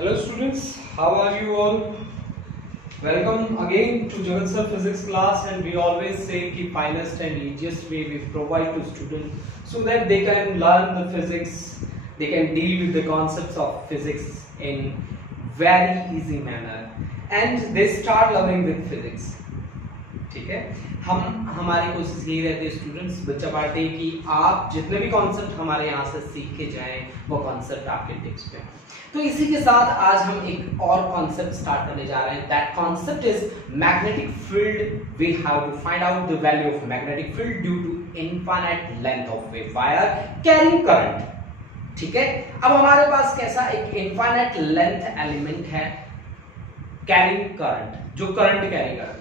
Hello students, how are you all? Welcome again to Jagat Sir Physics class, and we always say the finest and easiest way we provide to students so that they can learn the physics, they can deal with the concepts of physics in very easy manner and they start loving with physics. ठीक है, हमारी कोशिश यही रहती है students बच्चा party कि आप जितने भी कॉन्सेप्ट हमारे यहाँ से सीख के जाएं वो कॉन्सेप्ट आपके टेक्स्ट में। तो इसी के साथ आज हम एक और कॉन्सेप्ट स्टार्ट करने जा रहे हैं। That concept is magnetic field. We have to find out the value of magnetic field due to infinite length of a wire carrying current. ठीक है, अब हमारे पास कैसा एक इनफाइनाइट लेंथ एलिमेंट है कैरिंग करंट, जो करंट कैरी करता है।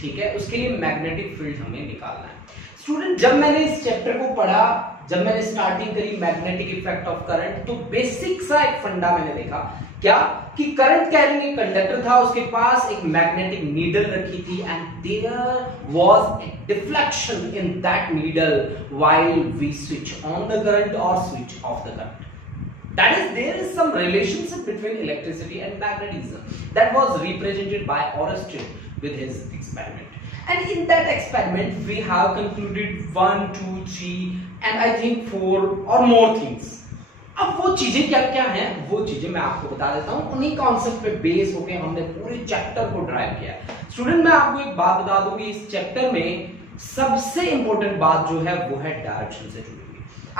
ठीक है, उसके लिए मैग्नेटिक फील्ड हमें निकालना है। स्टूडेंट, जब मैंने इस चैप्टर को पढ़ा, जब मैंने स्टार्टिंग करी मैग्नेटिक इफेक्ट ऑफ करंट, तो बेसिक सा एक फंडा मैंने देखा क्या कि करंट कैरिंग एक कंडक्टर था, उसके पास एक मैग्नेटिक नीडल रखी थी and there was a deflection in that needle while we switch on the current और switch off the current. That is, there is some relationship between electricity and magnetism that was represented by Ørsted with his experiment. And in that experiment, we have concluded 1, 2, 3, and I think 4 or more things. अब वो चीजें क्या क्या हैं, वो चीजें मैं आपको बता देता हूँ। उन्हीं कॉन्सेप्ट पे बेस होके हमने पूरे चैप्टर को ड्राइव किया है। स्टूडेंट, मैं आपको एक बात बता दूं कि इस चैप्टर में सबसे इंपॉर्टेंट बात जो है वो है डायरेक्शन से जुड़ी।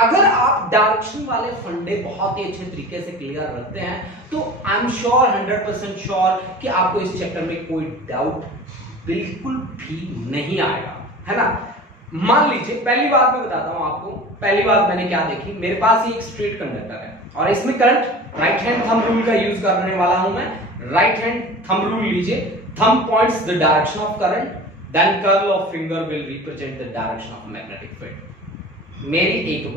अगर आप डायरेक्शन वाले फंडे बहुत ही अच्छे तरीके से क्लियर रखते हैं तो आई एम श्योर 100% श्योर कि आपको इस चैप्टर में कोई डाउट बिल्कुल भी नहीं आएगा, है ना। मान लीजिए, पहली बात मैं बताता हूं आपको। पहली बात मैंने क्या देखी, मेरे पास ये एक स्ट्रेट कंडक्टर है और इसमें current, right hand thumb rule का यूज करने वाला हूं मैं। राइट हैंड थंब रूल लीजिए, thumb points the direction of current, then curl of finger will represent the direction of magnetic field. मेरी एक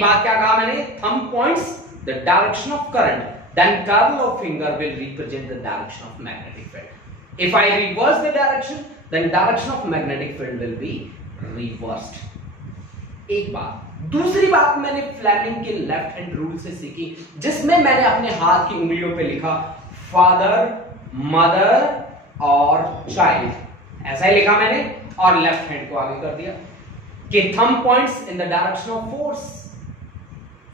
बात क्या कहा मैंने, thumb points the direction of current, then curl of finger will represent the direction of magnetic field. If I reverse the direction, then direction of magnetic field will be reversed. एक बात। दूसरी बात मैंने फ्लेमिंग के left hand rule से सीखी, जिसमें मैंने अपने हाथ की उंगलियों पे लिखा फादर, मदर और चाइल्ड, ऐसा ही लिखा मैंने और लेफ्ट हैंड को आगे कर दिया कि thumb points in the direction of force,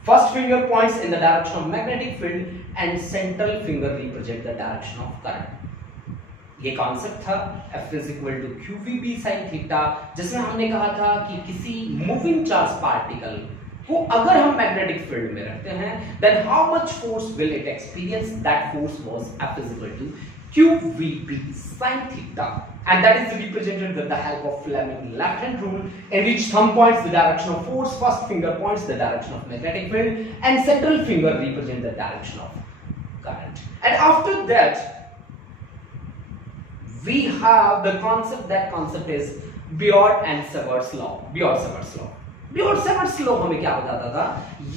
first finger points in the direction of magnetic field and central finger represent the direction of current। ये कॉन्सेप्ट था F is equal to QVB sin theta, जिसमें हमने कहा था कि किसी moving charge particle को अगर हम मैग्नेटिक फील्ड में रखते हैं then how much force will it experience? That force was F is equal to QVB sin theta, and that is represented with the help of Fleming left hand rule, in which thumb points the direction of force, first finger points the direction of magnetic field, and central finger represent the direction of current. And after that, we have the concept. That concept is Biot and Savart's law. Biot-Savart's law हमें क्या बताता था?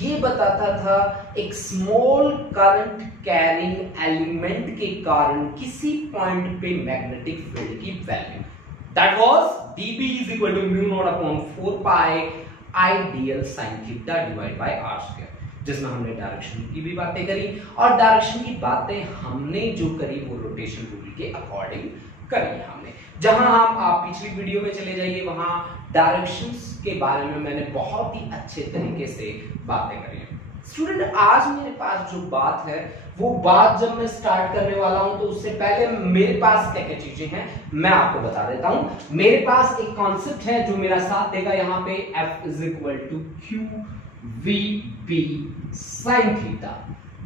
ये बताता था एक small current carrying element के कारण किसी पॉइंट पे मैग्नेटिक फील्ड की value, that was dB is equal to mu naught upon 4 pi I dl sin theta divided by r square, जिसमें हमने डायरेक्शन की भी बातें करी और डायरेक्शन की बातें हमने जो करी वो रोटेशन रूल के अकॉर्डिंग करी हमने। जहां आप पिछली वीडियो में चले जाइए, वहां डायरेक्शंस के बारे में मैंने बहुत ही अच्छे तरीके से बातें करी हैं। स्टूडेंट, आज मेरे पास जो बात है वो बात जब मैं स्टार्ट करने वाला हूं तो उससे पहले मेरे पास क्या क्या चीजें हैं मैं आपको बता देता हूं। मेरे पास एक कॉन्सेप्ट है जो मेरा साथ देगा यहाँ पे, F is equal to QVB sin theta.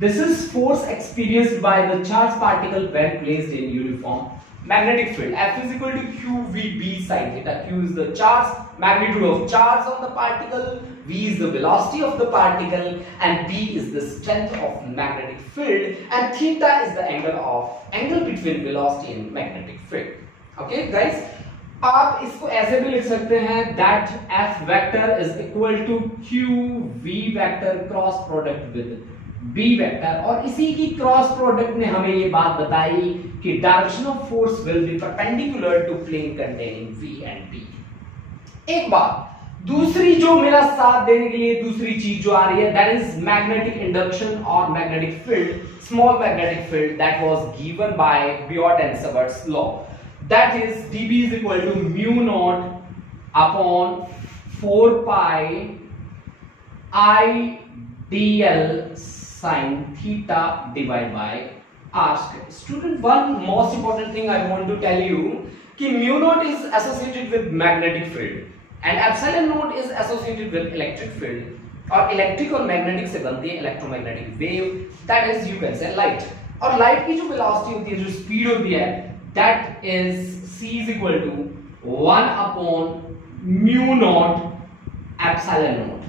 This is force experienced by the charged particle when placed in uniform magnetic field. F is equal to QVB sin theta. Q is the charge, magnitude of charge on the particle, V is the velocity of the particle, and B is the strength of magnetic field, and theta is the angle between velocity and magnetic field. Okay guys, आप इसको ऐसे भी लिख सकते हैं that F vector is equal to QV vector cross product with B vector, और इसी की क्रॉस प्रोडक्ट ने हमें ये बात बताई कि direction of force will be perpendicular to plane containing V and B। एक बात, दूसरी जो मेरा साथ देने के लिए दूसरी चीज जो आ रही है दैट इज मैग्नेटिक इंडक्शन और magnetic field, small magnetic field that was given by Biot and Savart's law, that is dB is equal to mu naught upon 4 pi I dl sin theta divided by r square. Student, one most important thing I want to tell you कि mu naught is associated with magnetic field and epsilon naught is associated with electric field और electric और magnetic से बनती है electromagnetic wave, that is you can say light. और light की जो velocity होती है, जो स्पीड होती है, that is c is equal to 1 upon mu naught epsilon naught.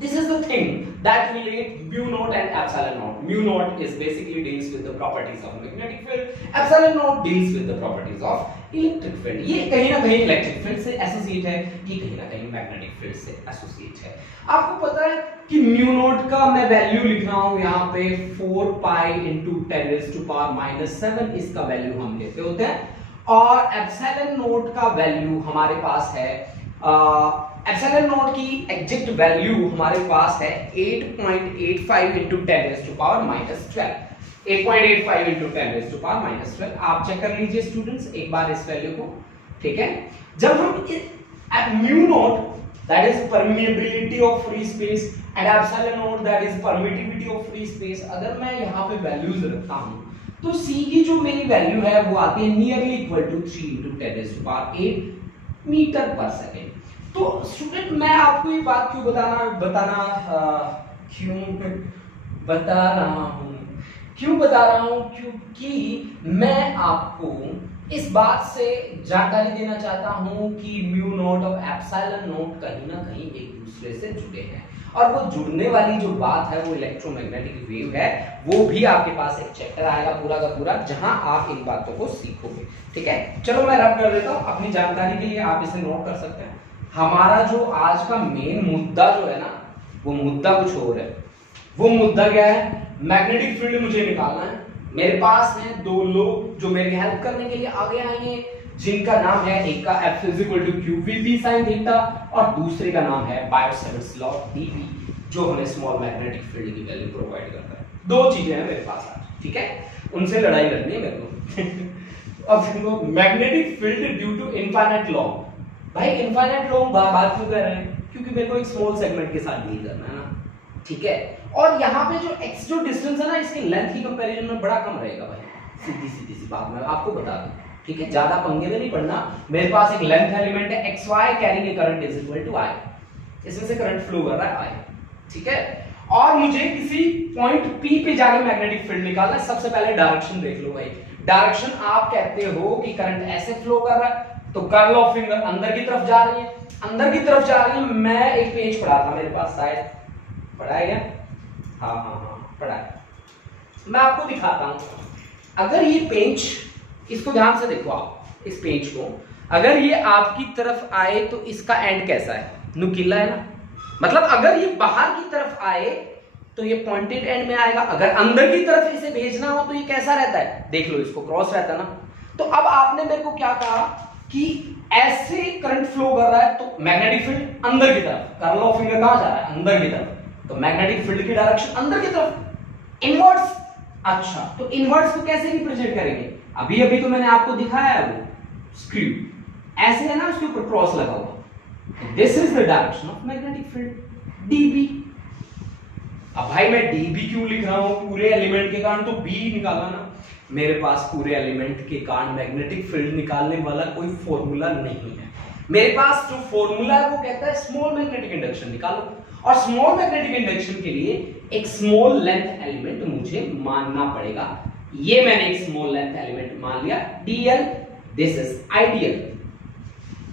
This is the thing that relate mu naught and epsilon naught. Mu naught is basically deals with the properties of magnetic field, epsilon naught deals with the properties of electric field. ये कहीं ना कहीं electric field से associate है, ये कहीं ना कहीं मैग्नेटिक फील्ड से एसोसिएट है। आपको पता है कि म्यू नॉट का मैं वैल्यू लिख रहा हूं यहाँ पे 4 पाई इंटू 10⁻⁻⁷ इसका वैल्यू हम लेते होते हैं, और एप्सिलॉन नॉट का वैल्यू हमारे पास है, एप्सिलॉन नॉट की एग्जैक्ट वैल्यू हमारे पास है 8.85 इंटू 10⁻⁻12, 8.85 इंटू 10⁻⁻12। आप चेक कर लीजिए स्टूडेंट्स एक बार इस वैल्यू को, ठीक है। जब हम mu naught that is permeability of free space and epsilon naught that is permittivity of free space, अगर मैं यहाँ पे वैल्यूज रखता हूँ तो c की जो मेरी वैल्यू है वो आती है nearly equal to 3 into 10⁸ metre per second. तो स्टूडेंट मैं आपको ये बात क्यों बता रहा हूँ क्योंकि मैं आपको इस बात से जानकारी देना चाहता हूं कि म्यू नॉट और एप्सिलॉन नॉट कहीं ना कहीं एक दूसरे से जुड़े हैं, और वो जुड़ने वाली जो बात है वो इलेक्ट्रोमैग्नेटिक वेव है। वो भी आपके पास एक चैप्टर आएगा पूरा का पूरा जहां आप इन बातों को सीखोगे, ठीक है। चलो मैं रब कर देता हूं अपनी जानकारी के लिए, आप इसे नोट कर सकते हैं। हमारा जो आज का मेन मुद्दा जो है ना, वो मुद्दा कुछ और है। वो मुद्दा क्या है? मैग्नेटिक फील्ड मुझे निकालना है। मेरे पास हैं दो लोग जो मेरी हेल्प करने के लिए आगे आएंगे, जिनका नाम है, एक का F = QVP sin थीटा और दूसरे का नाम है बायो-सैवर्ट्स लॉ dB, जो हमें स्मॉल मैग्नेटिक फील्ड की वैल्यू प्रोवाइड करता है। दो चीजें हैं मेरे पास आज, ठीक है, उनसे लड़ाई लड़नी है मेरे को। अब देखो, magnetic field due to infinite law. भाई इनफाइनाइट लॉ बात क्यों कर रहे हैं? क्योंकि मेरे को एक स्मॉल सेगमेंट के साथ डील करना है ना, ठीक है। और यहाँ पे जो x जो डिस्टेंस है ना, इसकी लेंथ की कंपैरिजन में बड़ा कम रहेगा भाई। सीधी सी बात मैं आपको बता दूं, ठीक है, ज्यादा पंगे में नहीं पड़ना। मेरे पास एक लेंथ एलिमेंट है xy carrying a current is equal to I, इसमें से करंट फ्लो कर रहा है I, ठीक है। और मुझे किसी पॉइंट P पे जाके मैग्नेटिक फील्ड निकालना है। सबसे पहले डायरेक्शन देख लो भाई। डायरेक्शन आप कहते हो कि करंट ऐसे फ्लो कर रहा है, तो कर्ल ऑफ फिंगर अंदर की तरफ जा रही है, अंदर की तरफ जा रही है। मैं एक पेज पढ़ा था मेरे पास, शायद पढ़ा है क्या? हाँ पढ़ा है। मैं आपको दिखाता हूं। अगर ये पेंच, इसको ध्यान से देखो आप, इस पेंच को अगर ये आपकी तरफ आए तो इसका एंड कैसा है? नुकीला है ना। मतलब अगर ये बाहर की तरफ आए तो ये पॉइंटेड एंड में आएगा, अगर अंदर की तरफ इसे भेजना हो तो ये कैसा रहता है? देख लो, इसको क्रॉस रहता है ना। तो अब आपने मेरे को क्या कहा कि ऐसे करंट फ्लो कर रहा है तो मैग्नेटिक फील्ड अंदर की तरफ, कर्ल ऑफ फिंगर कहां जा रहा है? अंदर की तरफ, तो मैग्नेटिक फील्ड की डायरेक्शन अंदर की तरफ, इनवर्ट्स। अच्छा, तो इनवर्ट्स को कैसे रिप्रेजेंट करेंगे? अभी अभी तो मैंने आपको दिखाया है, वो स्क्रू ऐसे है ना, उसके ऊपर क्रॉस लगा हुआ। This is the direction of magnetic field dB। अब भाई मैं dB क्यों लिख रहा हूं? पूरे एलिमेंट के कारण तो B निकाला ना। मेरे पास पूरे एलिमेंट के कारण मैग्नेटिक फील्ड निकालने वाला कोई फॉर्मूला नहीं है। मेरे पास जो फॉर्मूला है वो कहता है स्मॉल मैग्नेटिक इंडक्शन निकालो, और स्मॉल मैग्नेटिक इंडक्शन के लिए एक स्मॉल लेंथ एलिमेंट मुझे मानना पड़ेगा। ये मैंने एक स्मॉल लेंथ एलिमेंट मान लिया, dl। This is ideal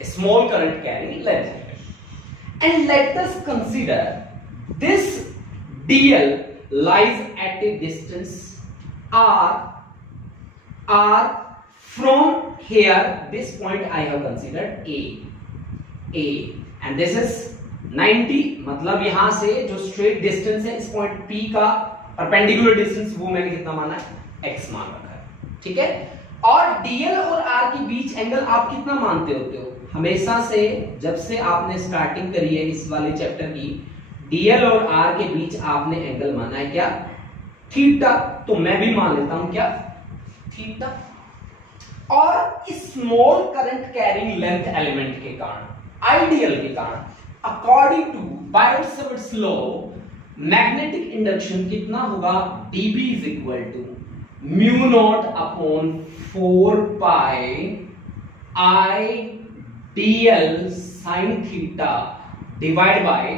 small current carrying length. And let us consider this dl lies at a distance r from here, this point I have considered a and this is 90। मतलब यहां से जो straight distance है इस point P का perpendicular distance, वो मैंने कितना माना है? x मान रखा है, ठीक है। और डीएल और आर के बीच एंगल आप कितना मानते होते हो? हमेशा से जब से आपने स्टार्टिंग करी है इस वाले चैप्टर की, डीएल और आर के बीच आपने एंगल माना है क्या? थीटा। तो मैं भी मान लेता हूं क्या? थीटा। और small current carrying length element के कारण, आइडियल के कारण, according to Biot Savart's law, magnetic induction कितना होगा? dB is equal to mu naught upon 4 pi I dl sin theta divide by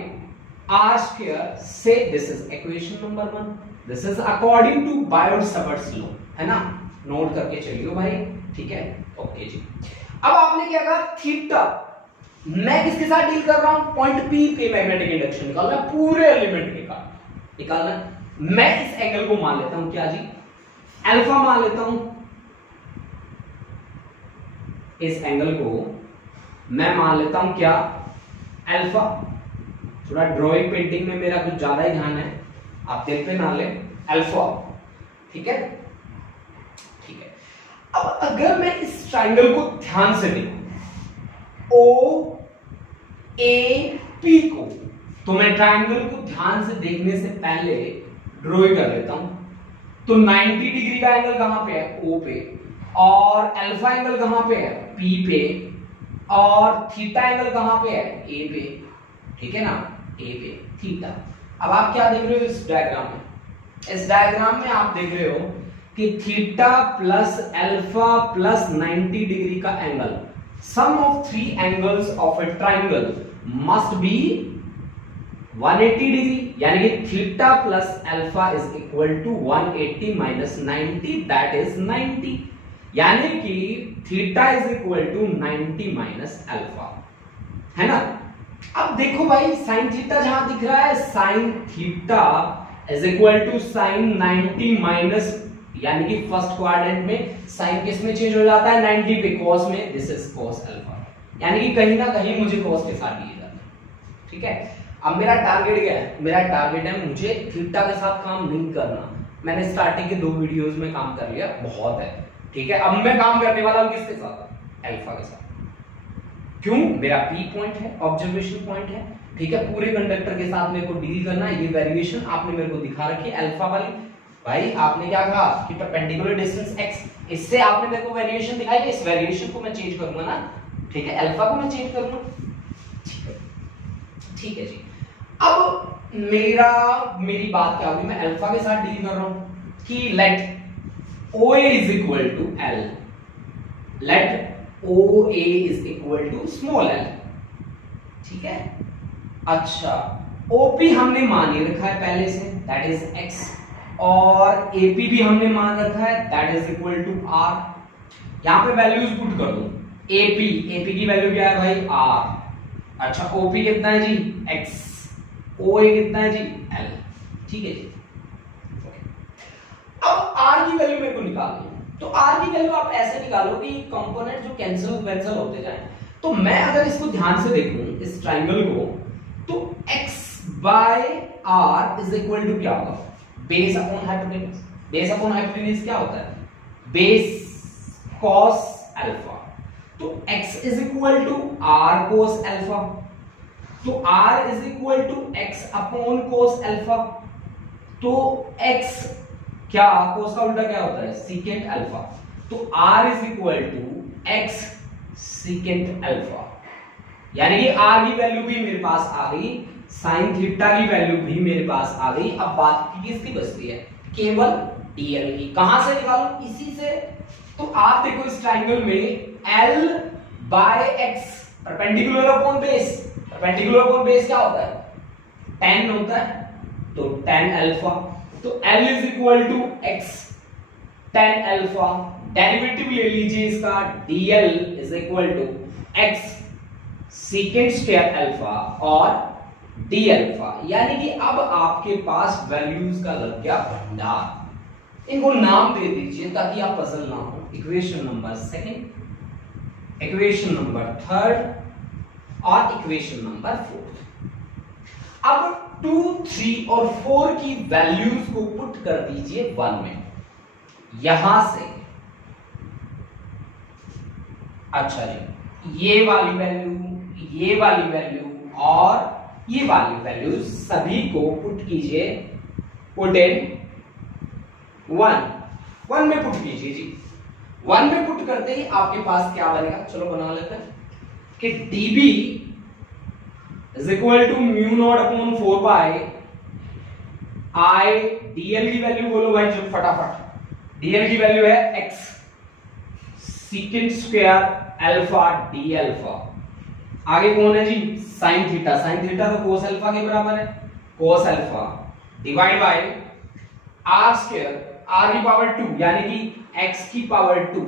r square से this is equation number 1, this is according to Biot Savart's law, है ना? Note करके चलियो भाई, ठीक है? ओके जी। अब आपने क्या कहा? थीटा। मैं किसके साथ डील कर रहा हूं? पॉइंट P पे मैग्नेटिक इंडक्शन निकालना है, पूरे एलिमेंट के का निकालना है। मैं इस एंगल को मान लेता हूं क्या जी? अल्फा मान लेता हूं। इस एंगल को मैं मान लेता हूं क्या? अल्फा। थोड़ा ड्राइंग पेंटिंग में मेरा कुछ ज्यादा ही ध्यान है, आप देखते मान ले अल्फा, ठीक है? ठीक है। अब अगर मैं इस ट्राइंगल को ध्यान से देखूं, ओ ए पी को, तो मैं ट्राइंगल को ध्यान से देखने से पहले ड्रॉ कर लेता हूं। तो 90 डिग्री का एंगल कहां पे है? ओ पे। और अल्फा एंगल कहां पे है? पी पे। और थीटा एंगल कहां पे है? ए पे, ठीक है ना? ए पे, थीटा। अब आप क्या देख रहे हो इस डायग्राम में? इस डायग्राम में आप देख रहे हो कि theta plus alpha plus 90 degree का angle, sum of 3 angles of a triangle must be 180 degree, यानी कि theta plus alpha is equal to 180 minus 90, that is 90, यानी कि theta is equal to 90 minus alpha, है ना? अब देखो भाई, साइन थीटा जहां दिख रहा है, sine theta is equal to sine 90 minus, यानी कि फर्स्ट क्वाड्रेंट में साइन किस में चेंज हो जाता है? 90 पे, कॉस में, दिस इज कॉस अल्फा, यानी कि कहीं ना कहीं मुझे कॉस के साथ डील करना है, ठीक है? अब मेरा टारगेट क्या है? मेरा टारगेट है मुझे थीटा के साथ काम नहीं करना। मैंने स्टार्टिंग के 2 वीडियोस में काम कर लिया, बहुत है, ठीक है? अब मैं काम करने वाला हूं किसके साथ? अल्फा के साथ। क्यों? मेरा पी पॉइंट है, ऑब्जर्वेशन पॉइंट है, ठीक है? पूरे कंडक्टर के साथ मेरे को डील करना है। ये वेरिएशन आपने मेरे को दिखा रखी है अल्फा वाली। भाई आपने क्या कहा कि परपेंडिकुलर डिस्टेंस x, इससे आपने मेरे को वेरिएशन दिखाई है, इस वेरिएशन को मैं चेंज करूंगा ना, ठीक है? अल्फा को मैं चेंज करूंगा, ठीक है जी। अब मेरी बात क्या होगी? मैं अल्फा के साथ डील कर रहा हूं कि let OA is equal to L, let OA is equal to small l, ठीक है? अच्छा, OP हमने मान ही रखा है पहले से, दैट इज x, और AP भी हमने मान रखा है, that is equal to R। यहां पे वैल्यूज पुट कर दूं। AP की वैल्यू क्या है भाई? R। अच्छा, OP कितना है जी? X। OA कितना है जी? L, ठीक है जी। अब R की वैल्यू मेरे को निकालनी है, तो R की वैल्यू आप ऐसे निकालो कि कंपोनेंट जो कैंसिल होते जाएं। तो मैं अगर इसको ध्यान से देखूं इस ट्राइंगल को, तो x by r is equal to क्या होगा? Base upon hypotenuse. Base upon hypotenuse क्या होता है? Base cos alpha. तो x is equal to r cos alpha, तो r is equal to x upon cos alpha. तो x क्या, cos का उल्टा क्या होता है? Secant alpha. तो r is equal to x secant alpha, यानी कि r की वैल्यू भी मेरे पास आ गई, साइन थीटा की वैल्यू भी मेरे पास आ गई। अब बात किसकी बचती है? केवल dl की। कहां से निकालूं? इसी से। तो आप देखो इस ट्राइंगल में L by x, perpendicular upon base. Perpendicular upon base क्या होता है? tan होता है, तो tan अल्फा। तो L is equal to x tan alpha. Derivative ले लीजिए इसका, dl is equal to x secant square alpha और d अल्फा, यानी कि अब आपके पास वैल्यूज का लग गया भंडार। इनको नाम दे दीजिए ताकि आप पजल ना हो। इक्वेशन नंबर 2, इक्वेशन नंबर 3 और इक्वेशन नंबर 4। अब 2, 3 और 4 की वैल्यूज को पुट कर दीजिए 1 में। यहां से अच्छा जी, ये वाली वैल्यू और ये वाली वैल्यू सभी को पुट कीजिए, पुट इन 1 में पुट कीजिए जी। 1 में पुट करते ही आपके पास क्या बनेगा, चलो बना लेते हैं कि dB is equal to mu naught upon 4 pi I dl की वैल्यू बोलो भाई जो फटाफट। dl की वैल्यू है x secant square alpha d alpha. आगे कौन है जी, साइन थीटा। साइन थीटा तो कोस अल्फा के बराबर है, cos alpha divide by r square r की पावर 2 यानी कि x की पावर 2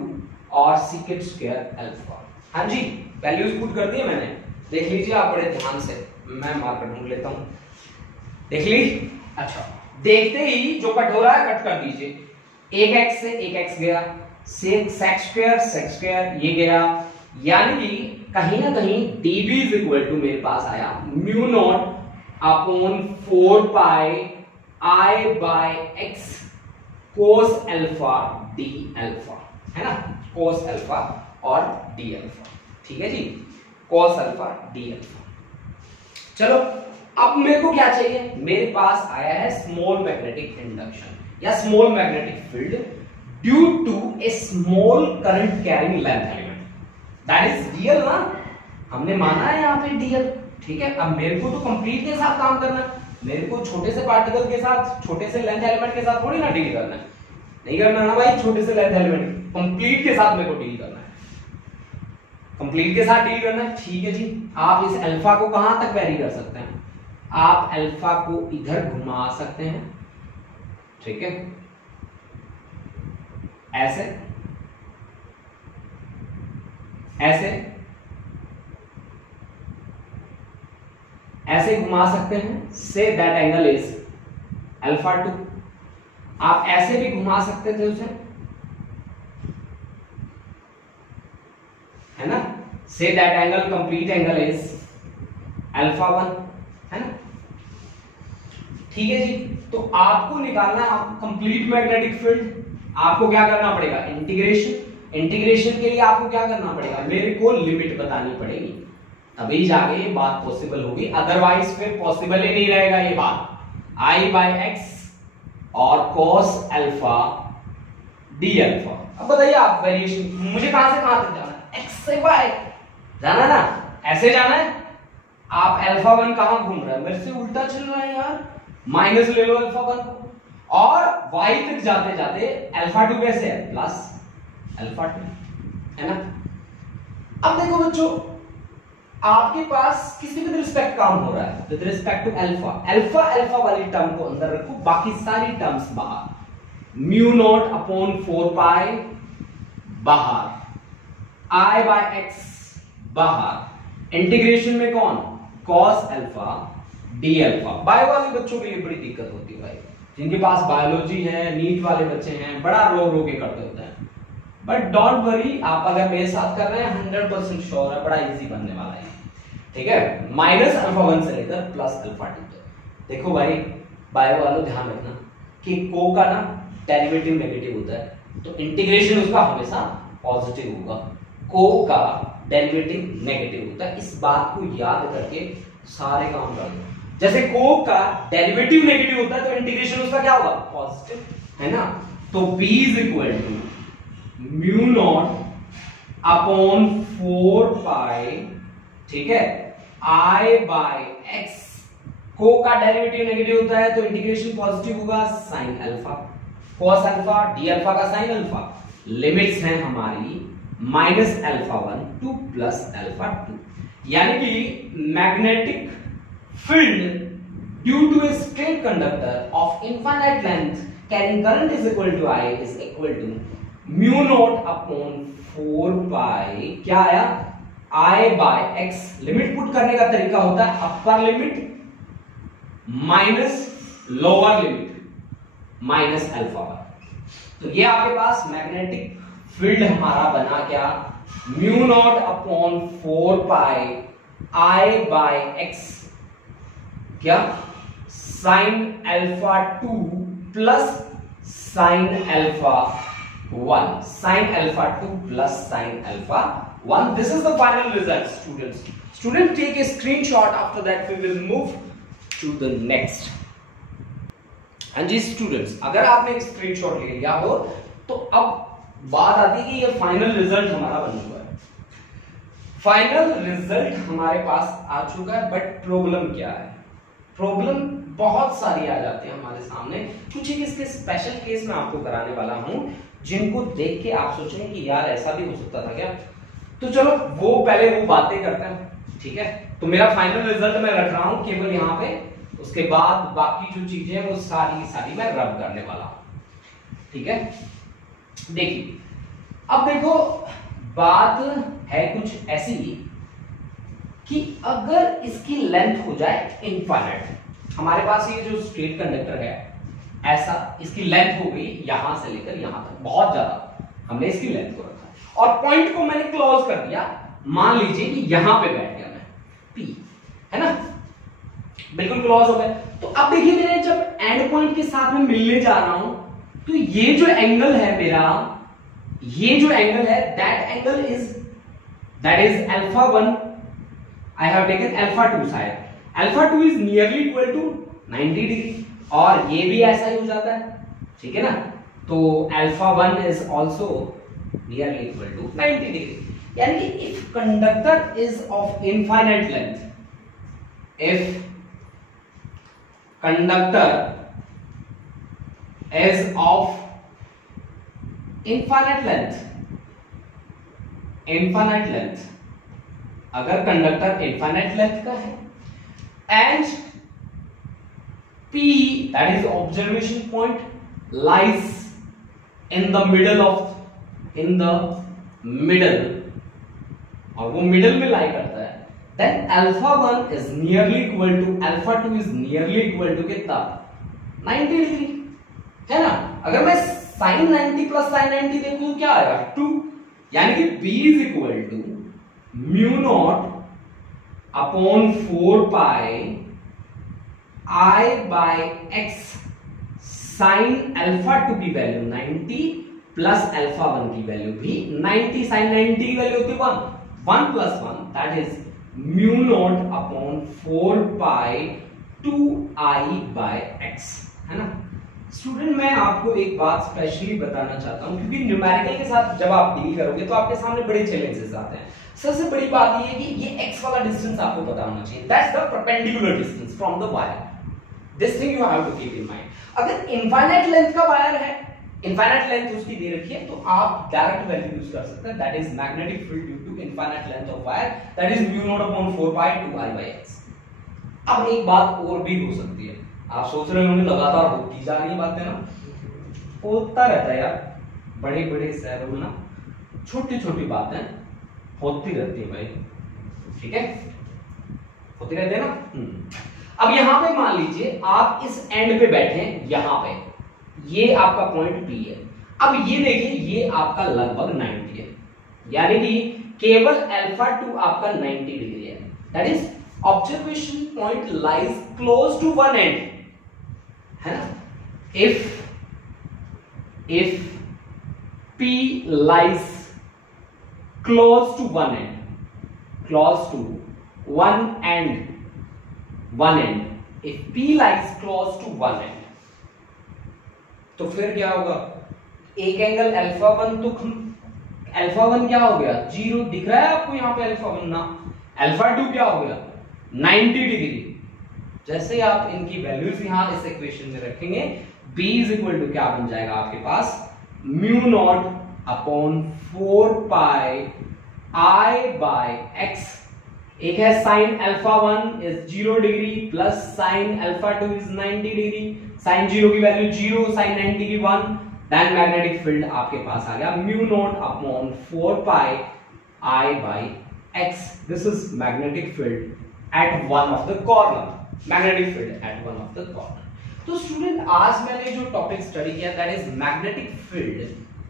और सीकेंट स्क्वायर अल्फा। हाँ जी, वैल्यूज पुट कर दी है मैंने, देख लीजिए आप बड़े ध्यान से, मैं मार्कर ढूंढ लेता हूं, देख लीजिए। अच्छा, देखते ही जो कट हो रहा है कट कर दीजिए, एक x से एक x गया, sec स्क्वायर ये गया, यानी कि कहीं ना कहीं dB इज इक्वल टू मेरे पास आया mu naught upon 4 pi I by x cos alpha d alpha, है ना, कोस अल्फा और d अल्फा, ठीक है जी, कोस अल्फा d अल्फा। चलो अब मेरे को क्या चाहिए, मेरे पास आया है स्मॉल मैग्नेटिक इंडक्शन या small magnetic field due to a small current carrying length element, that is dl ना, हमने माना है यहाँ पे dl, ठीक है। अब मेरे को तो कंप्लीट के साथ काम करना है, मेरे को छोटे से पार्टिकल के साथ, छोटे से लेंथ एलिमेंट के साथ थोड़ी ना डील करना है, नहीं करना ना भाई, छोटे से लेंथ एलिमेंट कंप्लीट के साथ मेरे को डील करना है, कंप्लीट के साथ डील करना है, ठीक है जी। आप इस अल्फा को कहां तक वेरी कर सकते हैं, आप अल्फा को इधर घुमा सकते हैं, ठीक है, ऐसे ऐसे ऐसे घुमा सकते हैं, say that angle is alpha 2। आप ऐसे भी घुमा सकते थे उसे, है ना, say that angle complete angle is alpha 1, है ना, ठीक है जी। तो आपको निकालना है कंप्लीट मैग्नेटिक फील्ड, आपको क्या करना पड़ेगा, इंटीग्रेशन। इंटीग्रेशन के लिए आपको क्या करना पड़ेगा, मेरे को लिमिट बतानी पड़ेगी, तभी जाके ये बात पॉसिबल होगी, अदरवाइज फिर पॉसिबल ही नहीं रहेगा ये बात। I बाय x और cos अल्फा d अल्फा। अब बताइए आप वेरिएशन, मुझे कहां से कहां तक जाना है, x से y जाना है ना, ऐसे जाना है। आप अल्फा 1 कहां घूम रहा है, मेरे से उल्टा चल रहा है यार, माइनस ले लो अल्फा 1 को, और y तक जाते जाते अल्फा 2 कैसे है, प्लस अल्फा 2, है ना। अब देखो बच्चों, आपके पास किसी विद रिस्पेक्ट काम हो रहा है, with respect to alpha, alpha alpha वाली टर्म को अंदर रखो, बाकी सारी टर्म्स बाहर। म्यू नॉट अपॉन 4 पाई बाहर, I बाय x बाहर, इंटीग्रेशन में कौन, cos alpha d alpha. Bio वाले बच्चों के लिए बड़ी दिक्कत होती है भाई, जिनके पास बायोलॉजी है, नीट वाले बच्चे हैं, बड़ा रो रो के करते होते हैं, बट डोंट वरी, आप अगर मेरे साथ कर रहे हैं 100% श्योर है, बड़ा इजी बनने वाला है, ठीक है। माइनस अल्फा 1 से लेकर प्लस अल्फा 2 तक। देखो भाई बायो वालों ध्यान रखना कि को का ना डेरिवेटिव नेगेटिव होता है, तो इंटीग्रेशन उसका हमेशा पॉजिटिव होगा, को का डेरिवेटिव नेगेटिव होता है, इस बात को याद करके सारे काम कर दो। जैसे को का डेरिवेटिव नेगेटिव होता है तो इंटीग्रेशन उसका क्या होगा, पॉजिटिव, है ना। तो b is equal to mu naught upon 4 pi, ठीक है, I बाय x, को का डेरिवेटिव नेगेटिव होता है तो इंटीग्रेशन पॉजिटिव होगा, sine alpha, cos alpha d alpha का साइन अल्फा, लिमिट्स हैं हमारी minus alpha 1 to plus alpha 2, यानी कि magnetic field due to a straight conductor of infinite length carrying current is equal to I is equal to mu naught upon 4 pi, क्या आया, I by x। Limit put करने का तरीका होता है upper limit minus lower limit minus alpha 1। तो ये आपके पास मैग्नेटिक फील्ड हमारा बना क्या, mu naught upon 4 pi I by x, क्या, sine alpha 2 plus sine alpha 1, sine alpha 2 plus sine alpha 1. This is the final result, students. Student, take a screenshot. After that, we will move to the next. हाँ जी students, अगर आपने एक screenshot ले लिया हो तो अब बात आती है कि ये फाइनल रिजल्ट हमारा बन चुका है। फाइनल रिजल्ट हमारे पास आ चुका है, बट प्रॉब्लम क्या है? प्रॉब्लम बहुत सारी आ जाती है हमारे सामने। कुछ एक इसके स्पेशल केस मैं आपको कराने वाला हूं जिनको देख के आप सोचेंगे कि यार ऐसा भी हो सकता था क्या। तो चलो वो पहले वो बातें करते हैं, ठीक है। तो मेरा फाइनल रिजल्ट मैं रख रहा हूं केवल यहाँ पे, उसके बाद बाकी जो चीजें हैं वो सारी मैं रब करने वाला हूं, ठीक है। देखिए अब देखो, बात है कुछ ऐसी कि अगर इसकी लेंथ हो जाए इनफाइनाइट, हमारे पास ये जो स्ट्रेट कंडक्टर है ऐसा, इसकी लेंथ हो गई यहां से लेकर यहां तक, बहुत ज्यादा हमने इसकी लेंथ को रखा और पॉइंट को मैंने क्लोज कर दिया। मान लीजिए कि यहां पे बैठ गया मैं, P है ना, बिल्कुल क्लोज हो गया। तो अब देखिए मेरे जब एंड पॉइंट के साथ में मिलने जा रहा हूं तो ये जो एंगल है मेरा, ये जो एंगल है that is alpha 1, I have taken alpha 2 side, alpha 2 is nearly equal to 90 degree और ये भी ऐसा ही हो जाता है, ठीक है ना। तो alpha 1 is also nearly equal to 90 degree, यानी कि if conductor is of infinite length, if conductor is of infinite length, अगर कंडक्टर इनफाइनाइट लेंथ का है and P, that is observation point, lies in the middle और वो middle में लाई करता है, then alpha 1 is nearly equal to alpha 2 is nearly equal to कितना, 90 degree, है ना। अगर मैं sin 90 प्लस sin 90 देखूं क्या आएगा, 2, यानी कि B is equal to mu naught upon 4 pi I by x sin alpha 2 की वैल्यू 90 प्लस alpha 1 की वैल्यू भी 90, sin 90 की वैल्यू होती है 1 plus 1, that is mu naught upon 4 pi 2i by x, है ना। स्टूडेंट मैं आपको एक बात स्पेशली बताना चाहता हूं, क्योंकि न्यूमेरिकल के साथ जब आप डील करोगे तो आपके सामने बड़े चैलेंजेस आते हैं। सबसे बड़ी बात ये है कि ये x वाला डिस्टेंस आपको पता होना चाहिए, that's the perpendicular distance from the wire, this thing you have to keep in mind. अगर इनफाइनाइट लेंथ का वायर है, इनफाइनाइट लेंथ उसकी दे रखी है, तो आप डायरेक्ट वैल्यू यूज कर सकते हैं, that is magnetic field due to infinite length of wire, that is mu naught upon 4 pi 2i by x। अब एक बात और भी हो सकती है, आप सोच रहे होंगे लगातार होती जा रही है बातें ना, होता रहता है यार, बड़े बड़े शहरों में ना छोटी छोटी बातें होती रहती है भाई, ठीक है, होती रहती है ना। अब यहां पे मान लीजिए आप इस एंड पे बैठे हैं, यहां पे ये आपका पॉइंट P है। अब ये देखिए ये आपका लगभग 90 है, यानी कि केवल alpha 2 आपका 90 डिग्री है, that is observation point lies close to one end, है ना। if P lies close to one end, if P lies close to one end, तो फिर क्या होगा, एक एंगल अल्फा 1 तो अल्फा 1 क्या हो गया, 0 दिख रहा है आपको यहाँ पे अल्फा 1 ना, अल्फा 2 क्या हो गया 90 डिग्री। जैसे ही आप इनकी वैल्यूज यहां इस इक्वेशन में रखेंगे, B इज इक्वल टू क्या बन जाएगा आपके पास, mu naught अपॉन 4 pi I by x, एक है sin alpha 1 is 0 degree plus sin alpha 2 is 90 degree, sin 0 की वैल्यू 0, sin 90 की 1, देन मैग्नेटिक फील्ड आपके पास आ गया mu naught अपॉन 4 pi I by x, this is magnetic field at one of the corner, magnetic field at one of the corner. तो student आज मैंने जो topic study किया that is magnetic field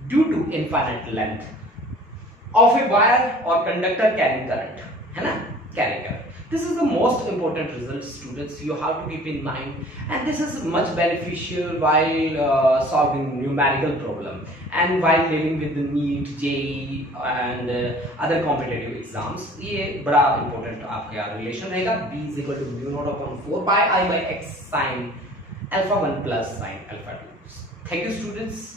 due to infinite length of a wire और conductor carrying current, है ना, carrying current. This is the most important result, students. You have to keep in mind, and this is much beneficial while solving numerical problem and while dealing with the NEET, JEE and other competitive exams. ये बड़ा important आपका relation रहेगा. B is equal to mu naught upon 4 pi I by x sin alpha 1 plus sin alpha 2. Thank you, students.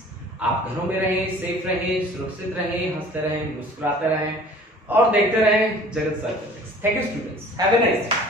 आप घरों में रहें, safe रहें, सुरक्षित रहें, हंसते रहें, मुस्कुराते रहें और देखते रहें जगत sir physics. Thank you, students. Have a nice day.